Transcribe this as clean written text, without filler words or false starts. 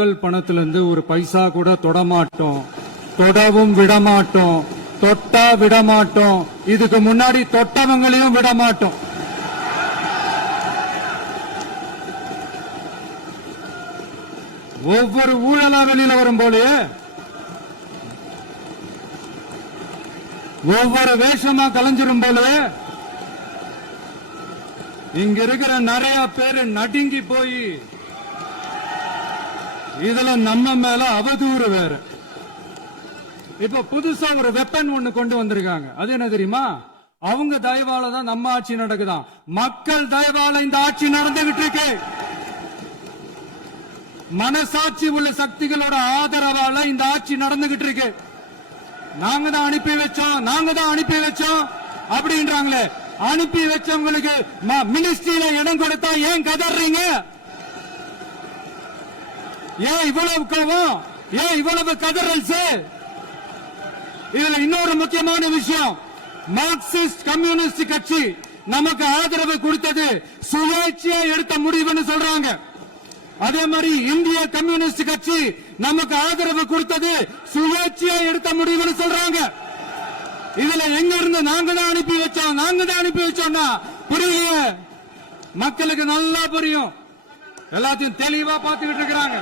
மக்கள் பணத்திலிருந்து ஒரு பைசா கூட தொடமாட்டோம், தொடவும் விடமாட்டோம், தொட்டா விடமாட்டோம், இதுக்கு முன்னாடி தொட்டவங்களையும் விடமாட்டோம். ஒவ்வொரு ஊழலா வெளியில வரும் போலே ஒவ்வொரு வேஷமா கலைஞ்சிரும் போல இங்க இருக்கிற நிறைய பேரு நடுங்கி போய் இதுல நம்ம மேல அவதூறு வேற. இப்ப புதுசா ஒரு வெப்பன் ஒண்ணு கொண்டு வந்திருக்காங்க. அது என்ன தெரியுமா? அவங்க தயவால தான் நம்ம ஆட்சி நடக்குதாம். மக்கள் தயவால இந்த ஆட்சி நடந்துகிட்டு இருக்கு. மனசாட்சி உள்ள சக்திகளோட ஆதரவால இந்த ஆட்சி நடந்துகிட்டு இருக்கு. நாங்க தான் அனுப்பி வச்சோம் அப்படின்றாங்களே. அனுப்பி வச்சவங்களுக்கு மினிஸ்ட்ரியில இடம் கொடுத்தா ஏன் கதறீங்க? ஏன் இவ்வளவு கோவம்? ஏன் இவ்வளவு கதறல்ஸ்? இதுல இன்னொரு முக்கியமான விஷயம், மார்க்சிஸ்ட் கம்யூனிஸ்ட் கட்சி நமக்கு ஆதரவு கொடுத்தது சுயேட்சையா எடுத்த முடிவுன்னு சொல்றாங்க. அதே மாதிரி இந்திய கம்யூனிஸ்ட் கட்சி நமக்கு ஆதரவு கொடுத்தது சுயேட்சையா எடுத்த முடிவுன்னு சொல்றாங்க. இதுல எங்க இருந்து நாங்க தான் அனுப்பி வச்சோம்னா புரியலையே. மக்களுக்கு நல்லா புரியும், எல்லாத்தையும் தெளிவா பார்த்துக்கிட்டு இருக்கிறாங்க.